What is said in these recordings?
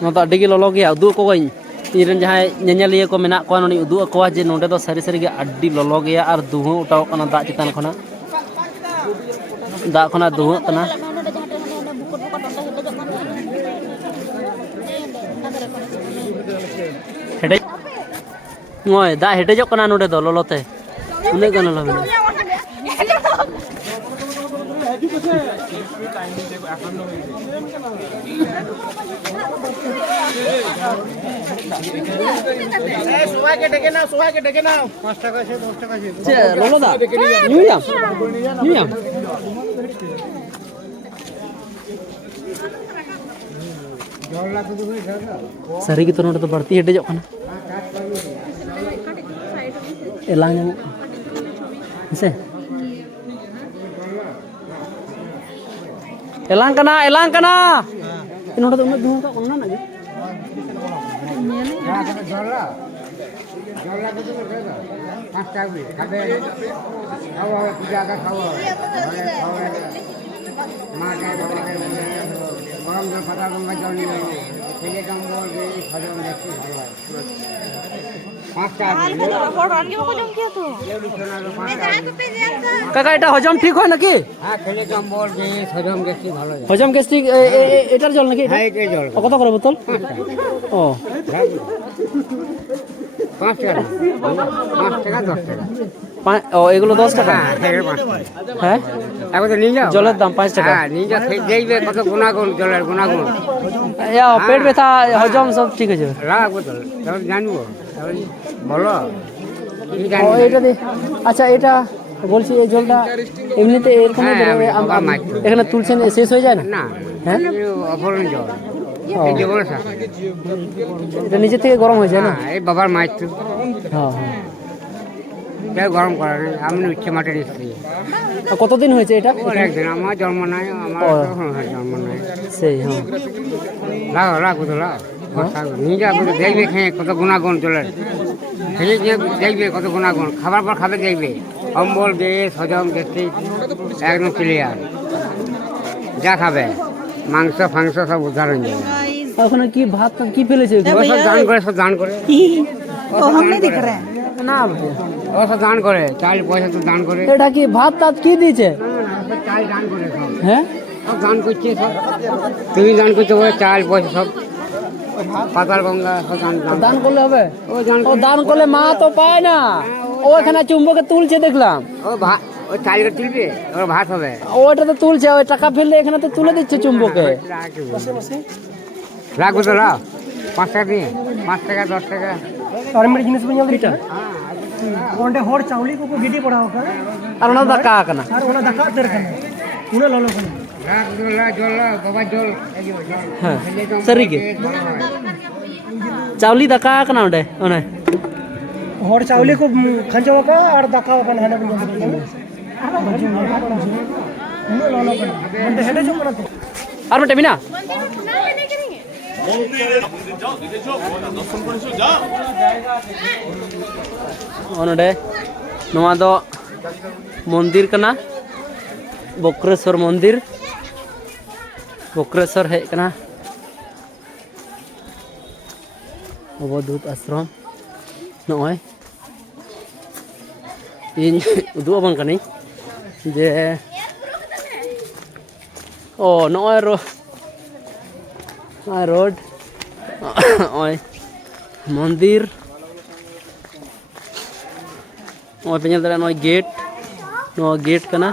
ᱱᱚᱣᱟ ᱫᱚ ᱟᱹᱰᱤ ᱜᱮ ᱞᱚᱞᱚ ᱜᱮᱭᱟ ᱩᱫᱩᱜ ᱟᱠᱚᱣᱟᱹᱧ ᱤᱧᱨᱮᱱ ᱡᱟᱦᱟᱸᱭ ᱧᱮᱧᱮᱞᱤᱭᱟᱹ ᱠᱚ ᱢᱮᱱᱟᱜ ᱠᱚᱣᱟ ᱱᱚᱰᱮ ᱩᱫᱩᱜ ᱟᱠᱚᱣᱟ ᱡᱮ ᱱᱚᱰᱮ ᱫᱚ ᱥᱟᱹᱨᱤ ᱥᱟᱹᱨᱤᱜᱮ ᱟᱹᱰᱤ ᱞᱚᱞᱚ ᱜᱮᱭᱟ ᱟᱨ ᱫᱩᱦᱟᱹ ᱚᱴᱟᱣᱚᱜ ᱠᱟᱱᱟ ᱫᱟᱜ ᱪᱮᱛᱟᱱ ᱠᱷᱚᱱᱟᱜ ᱫᱟᱜ ᱠᱷᱚᱱᱟᱜ ᱫᱩᱦᱟᱹᱜ ᱠᱟᱱᱟ ᱦᱮᱰᱮᱡ ᱱᱚᱜᱼᱚᱭ ᱫᱟᱜ ᱦᱮᱰᱮᱡᱚᱜ ᱠᱟᱱᱟ ᱱᱚᱰᱮ ᱫᱚ ᱞᱚᱞᱚ ᱛᱮ ᱩᱱᱟᱹᱜ ᱜᱟᱱ ᱞᱚᱞᱚ ᱢᱮᱱᱟᱜᱼᱟ ললো দা নিউয়াম sari gitu nonton tuh berarti ada jok kan elangnya bisa elang kena ini udah tuh bingung kok mana aja কাকা এটা হজম ঠিক হয় নাকি হজম গ্যাস্ট্রিক এটার জল নাকি কত করে বোতল ও 5 টাকা 10 টাকা ও এগুলো 10 টাকা হ্যাঁ এখন তো নিয়ে যাও জলের দাম 5 টাকা হ্যাঁ নিয়ে যাও দেখবে কত গুণাগুণ জলের গুণাগুণ পেট ব্যথা হজম সব ঠিক হয়ে যাবে রাখবো তো তাহলে জানবো বলো এটা আচ্ছা এটা বলছি এই জলটা এমনিতে এরকম এখানে তুলছেন শেষ হয়ে যায় না হ্যাঁ অপরণ জল এটা নিচে থেকে গরম হয়ে যায় না এই বাবার মাছ তো হ্যাঁ হ্যাঁ গরম করা নেই আমি উচ্চ মাঠে নিচ্ছি কতদিন হয়েছে এটা একদিন আমার জন্ম নাই আমার জন্ম নাই সেই হ্যাঁ রাখো তো নিয়ে যাবো দেখবে খেয়ে কত গুণাগুণ জলের খেয়ে দেখবে কত গুণাগুণ খাবার পর খাবে দেখবে অম্বল গ্যাস হজম গ্যাস্ট্রিক একদম ক্লিয়ার যা খাবে মাংস ফাংস সব উদ্ধার হয়ে যাবে ওখানে কি ভাত কি ফেলেছে সব দান করে না ও সব দান করে চাল পয়সা তো দান করে এটা কি ভাত টাত কি দিয়েছে চাল দান করে হ্যাঁ সব দান করছে সব তুমি দান করছো চাল পয়সা সব পাতাল গঙ্গা সব দান করলে হবে ও দান করলে মা তো পায় না ও এখানে চুম্বকে তুলছে দেখলাম ও চালটা তুলবে ওর ভাত হবে ওটা তো তুলছে ওই টাকা ফেললে এখানে তো তুলে দিচ্ছে চুম্বকে রাখবো তো রাখ 5 টাকা দিয়ে 5 টাকা 10 টাকা और मेरे जिनिस बन जाता ओंडे होड़ चावली को गिटी पड़ा होगा और ओना दका कना और ओना दका तेर कना उना ललो कना राख जोला जोला बाबा जोल हां सरी के चावली दका कना ओंडे ओने होड़ चावली को खंजो का और दका कना हने बन जाता उना ललो कना ओंडे हेडे जो कना और मटे बिना ओनडे नोआ दो मंदिर कना बक्रेश्वर मंदिर बक्रेश्वर है कना अवधूत आश्रम नॉय इन उदु बन कनी जे ओ नॉय रो रोड मंदिर पे गेट कना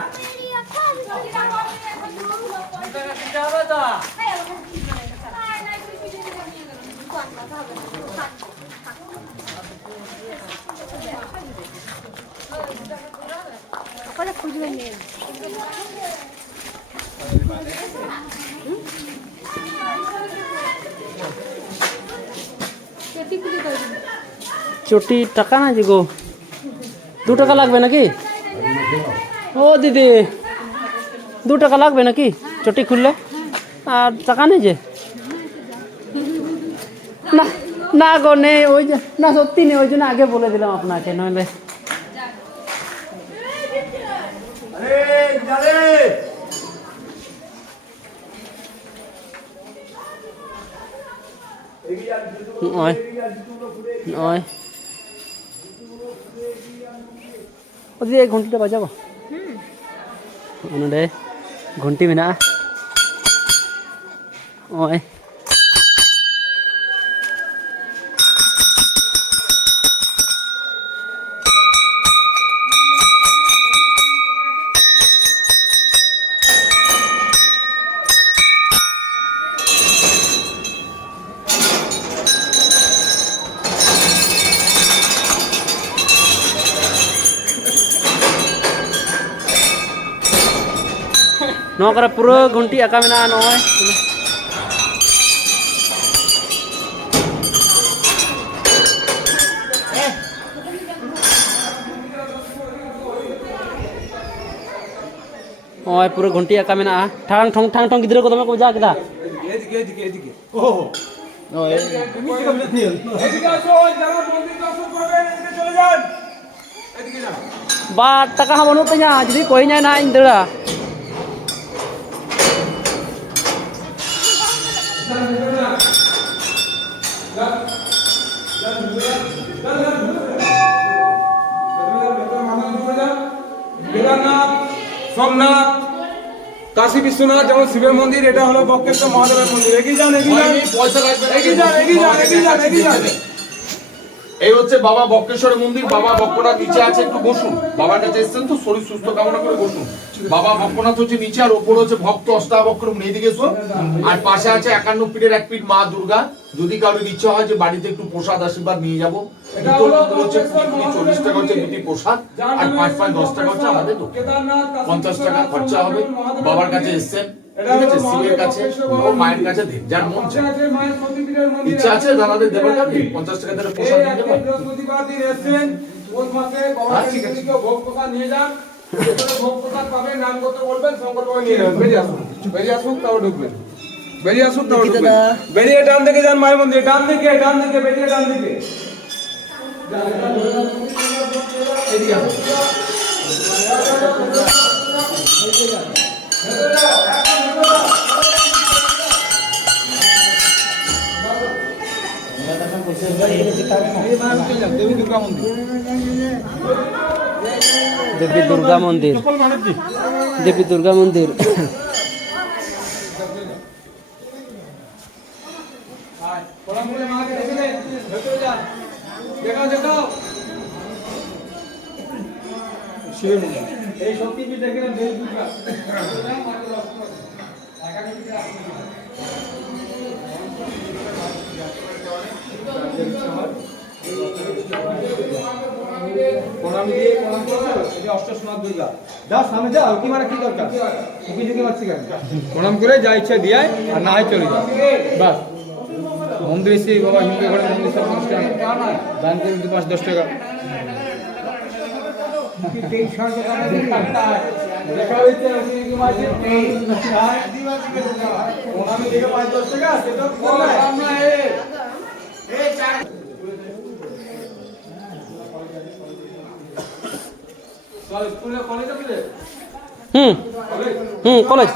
चोटी टाका ना जिगो 2 টাকা লাগবে নাকি ও দিদি 2 টাকা লাগবে নাকি চটি খুললে আর টাকা নেই যে না না গো নেই ওই যে না সত্যি নেই ওই জন্য আগে বলে দিলাম আপনাকে নইলে Ôi. Ôi. Có gì घंटी টা বাজাবো? Ano ঘন্টি মেনা ওই ᱱᱚᱣᱟ ᱠᱚᱨᱮ ᱯᱩᱨᱟᱹ ᱜᱷᱩᱱᱴᱤ ᱟᱸᱠᱟ ᱢᱮᱱᱟᱜᱼᱟ ᱱᱚᱜᱼᱚᱭ ᱱᱚᱜᱼᱚᱭ ᱯᱩᱨᱟᱹ ᱜᱷᱩᱱᱴᱤ ᱟᱸᱠᱟ ᱢᱮᱱᱟᱜᱼᱟ ᱴᱷᱟᱝ ᱴᱷong ᱜᱤᱫᱽᱨᱟᱹ ᱠᱚ ᱫᱚᱢᱮ ᱠᱚ ᱵᱟᱡᱟᱣ ᱠᱮᱫᱟ এদিকে ওহো এদিকে আসো যারা মন্দির দর্শন করবেন এদিকে চলে যান এদিকে যান ᱵᱟ ᱴᱟᱠᱟ ᱦᱚᱸ ᱵᱟᱹᱱᱩᱜ ᱛᱤᱧᱟ ᱡᱩᱫᱤ ᱠᱚᱭᱧᱟᱭ ᱱᱟ ᱤᱧ ᱫᱟᱹᱲᱟ কেদারনাথ সোমনাথ কাশী বিশ্বনাথ যেমন শিবের মন্দির এটা হলো বক্রেশ্বর মহাদেবের মন্দির এগিয়ে যান পয়সা লাগবে না। এগিয়ে যান এই হচ্ছে বাবা বক্রেশ্বরের মন্দির। বাবা বক্রনাথ নিচে আছে, একটু বসুন। বাবার কাছে এসেছেন তো, শরীর সুস্থ কামনা করে বসুন। বাবা বক্রনাথ হচ্ছে নিচে, আর ওপর হচ্ছে ভক্ত অষ্টাবক্র এইদিকে এসো। আর পাশে আছে 51 পিঠের এক পিঠ মা দুর্গা। যদি কারোর ইচ্ছা হয় যে বাড়িতে একটু প্রসাদ আশীর্বাদ নিয়ে যাবো, ভিতর হচ্ছে 40 টাকা হচ্ছে দুটি প্রসাদ, আর 5 10 টাকা হচ্ছে আমাদের দক্ষিণ। 50 টাকা খরচা হবে। বাবার কাছে এসেছেন, ঠিক আছে, শিবের কাছে ও মায়ের কাছে দেন, যার মন চায়। ইচ্ছা আছে দাদাদের দেবার কাছে 50 টাকা ধরে প্রসাদ নিয়ে যাবেন। বৃহস্পতিবার দিন এসেছেন ওই মাসে বাবার ঠিক আছে। কাছে ভোগ প্রসাদ নিয়ে যান। যেখানে ভোগ প্রসাদ পাবেন নাম করতে বলবেন, শঙ্কর বাবা নিয়ে নেবেন। বেরিয়ে আসুন তাও ঢুকবেন। বেরিয়ে আসুন তাও ঢুকবেন। বেরিয়ে ডান দিকে যান মায়ের মন্দির, ডান দিকে বেরিয়ে ডান দিকে। এদিকে আসুন। দেবী দুর্গা মন্দির দেবী দুর্গা মন্দির এই শক্তিপীঠ দেখে দেবী দুর্গা প্রণাম দিয়ে প্রণাম করো, এটা অষ্টসনাথ দুর্গা। যাও সামনে যাও, কি মানে কি দরকার? মুখে ঝুঁকে মারছি কেন? প্রণাম করে যা ইচ্ছা দিয়ে আর না হয় চলে যাও, বাস। মন্দির এসে বাবা হিন্দু ঘরে মন্দির সব অনুষ্ঠান দান করে দিতে 5 10 টাকা। দেখা হয়েছে কি মাঝে প্রণাম দিয়ে 5 10 টাকা সেটা আমরা স্কুলে কলেজ আছে কলেজ